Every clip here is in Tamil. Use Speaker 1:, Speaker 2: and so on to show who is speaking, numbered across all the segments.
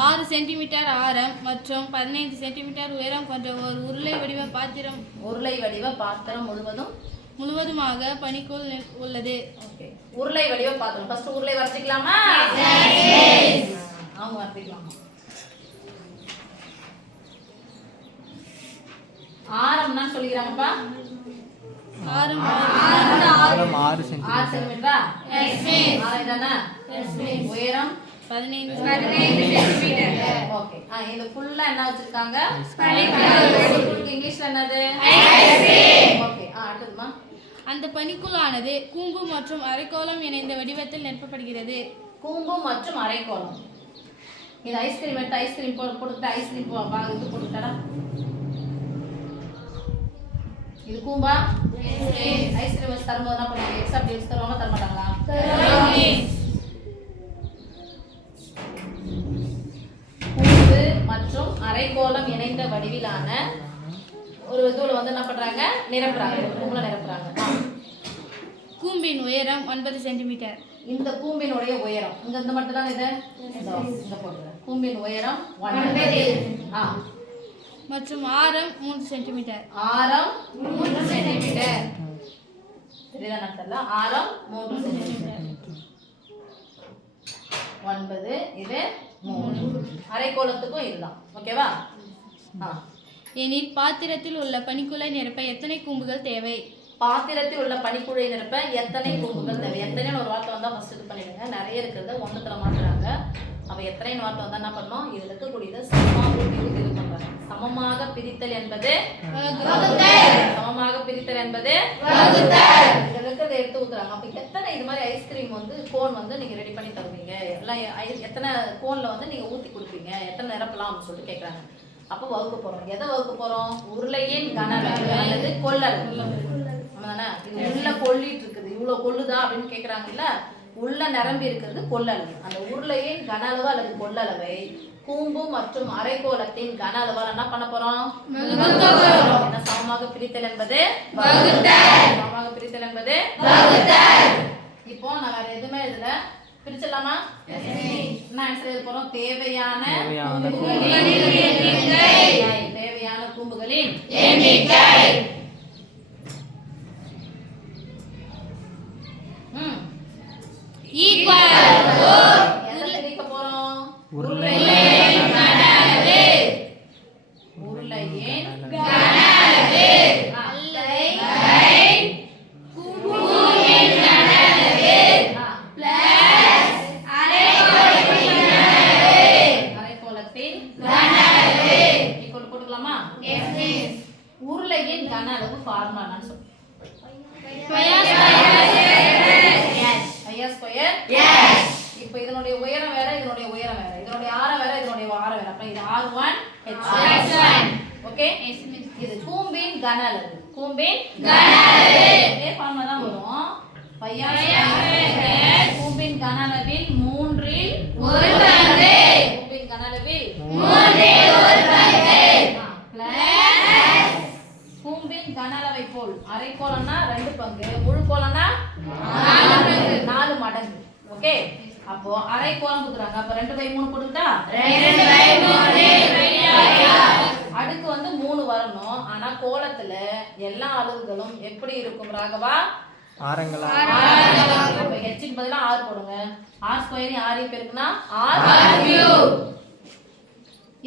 Speaker 1: ஆறு சென்டிமீட்டர் ஆரம் மற்றும் பதினைந்து சென்டிமீட்டர் உயரம் கொண்ட ஒரு உருளை வடிவ பாத்திரம்
Speaker 2: உருளை வடிவ பாத்திரம் முழுவதும்?
Speaker 1: முழுவதுமாக பனிக்குள் உள்ளது.
Speaker 2: ஓகே. உருளை வடிவ பாத்திரம். ஃபர்ஸ்ட் உருளை வரைச்சிக்கலாமா அவங்க வரைச்சிக்கலாமா ஆரம்னா சொல்லிக்கிறாங்கப்பா.
Speaker 1: ஆரம்
Speaker 3: ஆரம். ஆறு சென்டி
Speaker 2: ஆறு சென்டிமீட்டரா? ஆறு
Speaker 1: பதினைந்து
Speaker 2: ஓகே ஆ இது ஃபுல்லா என்ன வச்சிருக்காங்க? உங்களுக்கு இங்கிலீஷ்ல என்னது? ஓகே ஆ அடுத்ததுமா?
Speaker 1: அந்த பனிக்குள்ளானது கூம்பு மற்றும் அரைக்கோளம் இணைந்த வடிவத்தில் நிரப்பப்படுகிறது.
Speaker 2: கூம்பு மற்றும் அரைக்கோளம். இது ஐஸ்கிரீம் எடுத்து ஐஸ்கிரீம் போட்டு போட்டுட்டு ஐஸ்கிரீம் இது போட்டுட்டா இது கூம்பா? ஐஸ்கிரீம் வச்சு தரும்போது என்ன பண்ணுவாங்க? எக்ஸ்ட்ரா டேட்ஸ் தருவாங்க தர மாட்டாங்களா கூம்பு மற்றும் அரைக்கோளம் இணைந்த வடிவிலான ஒரு இதுல வந்து என்ன பண்றாங்க? நிரப்புறாங்க. கூம்புல நிரப்புறாங்க.
Speaker 1: கூம்பின் உயரம் ஒன்பது சென்டிமீட்டர்.
Speaker 2: இந்த கூம்பினுடைய உயரம். இங்க இந்த மட்டும் தான் இது இங்க போட்டுறேன் கூம்பின் உயரம் ஒன்பது. ஆ.
Speaker 1: மற்றும் ஆரம் மூன்று சென்டிமீட்டர்.
Speaker 2: ஆரம் மூன்று சென்டிமீட்டர். சரிதான் தெரியல? ஆரம் மூன்று சென்டிமீட்டர். ஒன்பது இது மூணு அரைக்கோளத்துக்கும் இதுதான். ஓகேவா? ஆ.
Speaker 1: எனில் பாத்திரத்தில் உள்ள பனிக்குள்ளை நிரப்ப எத்தனை கூம்புகள் தேவை?
Speaker 2: பாத்திரத்தில் உள்ள பனிக்குழை நிரப்ப எத்தனை கூம்புகள் தேவை? எத்தனைன்னு ஒரு வார்த்தை வந்தா ஃபர்ஸ்ட் இது பண்ணிடுங்க. நிறைய இருக்கிறத ஒன்றுத்துல மாத்துறாங்க. அப்ப எத்தனைன்னு வார்த்தை வந்தா என்ன பண்ணணும்? இதுல இருக்கக்கூடியது சமமாக இது பண்றாங்க. சமமாக பிரித்தல் என்பது சமமாக பிரித்தல் என்பது இருக்கிறத எடுத்து ஊத்துறாங்க. அப்ப எத்தனை இது மாதிரி ஐஸ்கிரீம் வந்து கோன் வந்து நீங்க ரெடி பண்ணி தருவீங்க? எல்லாம் எத்தனை கோன்ல வந்து நீங்க ஊத்தி கொடுப்பீங்க? எத்தனை நிரப்பலாம் அப்படின்னு சொல்லிட்டு கேக்குறாங்க. அப்போ வகுக்க போறோம். எதை வகுக்க போறோம்? உருளையின் கன அளவு அல்லது ஆமாதானே இது உள்ள கொள்ளிட்டு இருக்குது. இவ்வளவு கொள்ளுதா அப்படின்னு கேக்குறாங்கல்ல? உள்ள நிரம்பி இருக்கிறது கொள்ளளவு. அந்த உருளையின் கன அளவு அல்லது கொள்ளளவை கூம்பு மற்றும் அரைக்கோளத்தின் கன அளவால் என்ன பண்ண போறோம்? என்ன சமமாக பிரித்தல் என்பது சமமாக பிரித்தல் என்பது இப்போ நான் வேற எதுவுமே இதுல பிரிச்சிடலாமா என்ன எழுத போறோம். தேவையான
Speaker 3: தேவையான
Speaker 2: கூம்புகளின் எண்ணிக்கை. உருளையின் போட்டுக்கலாமா உருளையின் கன அளவு ஃபார்முலான்னு சொல்லு. ஐயா ஸ்கொயர் இப்போ இதனுடைய உயரம் வேற இதனுடைய உயரம் வேற. இதனுடைய ஆரம் வேற இதனுடைய ஆரம் வேற. அப்ப இது ஆர் ஒன் ஹெச் ஓகே இது கூம்பின் கன அளவு. கூம்பின் இதே ஃபார்முலா தான் வரும். கூம்பின் கன அளவில் மூன்றில் ஒரு பங்கு கூம்பின் கன அளவில் மூன்றில் ஒரு பங்கு கூம்பின் கன அளவை போல் அரைக்கோளம்னா ரெண்டு பங்கு முழுக்கோளம்னா நாலு மடங்கு ஓகே அப்போ அரைக்கோளம் கொடுக்குறாங்க. அப்ப ரெண்டு பை மூணு போட்டுக்கிட்டா? அடுக்கு வந்து மூணு வரணும். ஆனா கோலத்துல எல்லா அளவுகளும் எப்படி இருக்கும் ராகவா?
Speaker 3: ஆரங்களா.
Speaker 2: அப்ப ஹெச்சுக்கு பதிலா ஆறு போடுங்க. ஆர் ஸ்கொயரையும் ஆரையும் பெருக்குனா ஆர்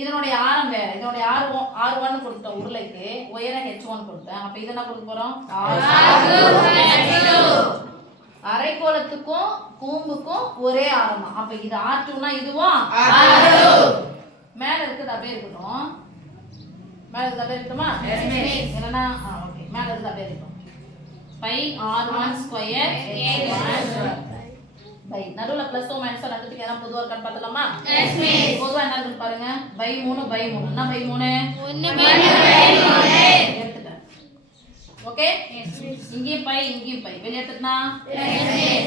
Speaker 2: இதனுடைய ஆரம் வேற. இதனுடைய ஆர் ஒன் ஆர் ஒன் கொடுத்தோம் உருளைக்கு. உயரம் ஹெச் ஒன் கொடுத்தேன். அப்ப இது என்ன கொடுக்க போறோம்? அரைக்கோளத்துக்கும் கூம்புக்கும் ஒரே ஆரம் தான் அப்ப இது ஆர் டூனா இதுவும் மேல இருக்குது அப்படியே இருக்கட்டும். மேல இருக்குது அப்படியே இருக்கட்டுமா? என்னன்னா ஓகே மேல இருக்குது அப்படியே இருக்கட்டும். Pi r one square pi நடுவுல பிளஸ் ஓ மைனஸ் ரெண்டுத்துக்கு எதாவது பொதுவா இருக்கான்னு பார்த்தலாமா பொதுவா என்ன இருக்குன்னு பாருங்க. பை மூணு பை மூணு. என்ன பை மூணு. ஓகே இங்கேயும் பை இங்கேயும் பை. வெளியே எடுத்துட்டா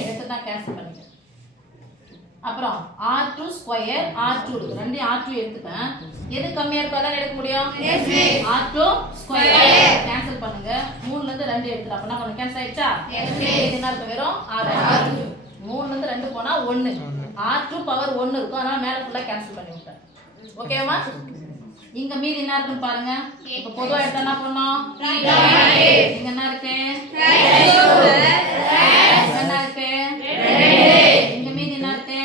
Speaker 2: எடுத்துட்டா கேன்சல் பண்ணிட்டேன் அப்புறம் r two square r two இருக்கு. ரெண்டையும் ஆர் டூ எடுத்துட்டேன் எது கம்மியா இருக்கோ அதான் எடுக்க முடியும்? ஆர் டூ ஸ்கொயர் கேன்சல் பண்ணுங்க. மூணுல இருந்து ரெண்டு எடுத்துட்டு அப்ப என்ன பண்ணுங்க கேன்சல் ஆயிடுச்சா? என்ன இருக்கு? வெறும் ஆர் மூணுல இருந்து ரெண்டு போனா
Speaker 3: ஒண்ணு.
Speaker 2: ஆர் டூ பவர் ஒன்று இருக்கும். அதனால மேலே ஃபுல்லாக கேன்சல் பண்ணி விட்டேன் ஓகேவா இங்க மீதி என்ன இருக்குன்னு பாருங்க. இப்போ பொதுவா எடுத்தா என்ன பண்ணோம்? இங்க என்ன இருக்கு? என்ன இருக்கு? இங்க மீதி என்ன இருக்கு?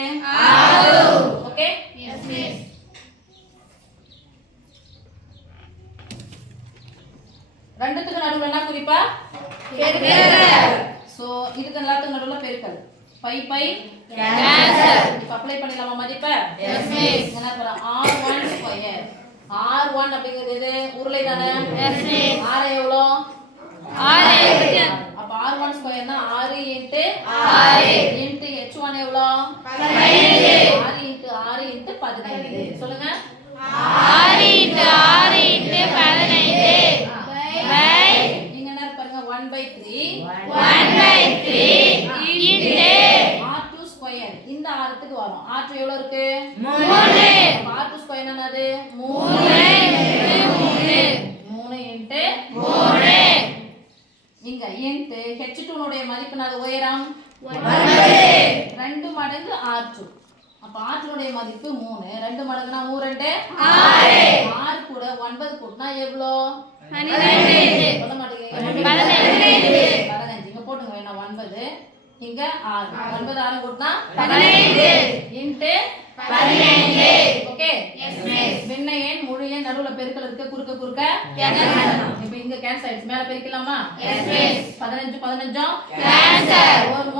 Speaker 2: ஓகே ரெண்டுத்துக்கு நடுவுல என்ன குறிப்பா? சோ இதுக்கு எல்லாத்துக்கும் நடுவுல பெருக்கல். பை பை அப்ளை பண்ணிடலாமா மதிப்ப? என்ன r one square r one அப்படிங்கிறது எது? உருளை தானே? ஆறு எவ்வளோ? அப்ப ஆர் ஒன் ஸ்கொயர்னா ஆறு இன்ட்டு இன்ட்டு ஹெச் ஒன் எவ்வளோ? ஆறு இன்ட்டு ஆறு இன்ட்டு பதினைந்து. சொல்லுங்க. நீங்க என்ன பாருங்க? One by three r two square இந்த ஆரத்துக்கு வரும். ஆர் டூ எவ்வளோ இருக்கு? ஆர் டூ ஸ்கொயர் என்னது? மூணு மூணு என்னது உயரம் ரெண்டு மடங்கு டூ அப்ப ஆர் டூனுடைய மதிப்பு மூணு. ரெண்டு மடங்குனா மூணு ரெண்டு? ஆறு. கூட ஒன்பது கூட்டினா எவ்வளோ? சொல்ல மாட்டேங்கிறீங்க பதினஞ்சு. இங்க போட்டுங்க வேணா ஒன்பது. இங்க ஆறு. ஒன்பது ஆறு கூட்டினா இன்ட்டு ஓகே? விண்ண எண் முழு எண் நடுவுல பெருக்கல் இருக்கு. குறுக்க குறுக்க? ஆயிடுச்சு மேல பெருக்கலாமா பதினஞ்சு பதினஞ்சும் ஒரு